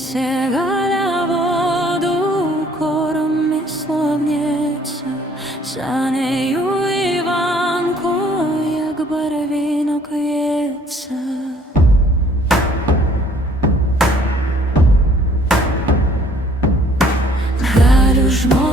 Se gale vodu, korom mi slavnjeca, sa neju Ivanko, jak barvino vino kjeca.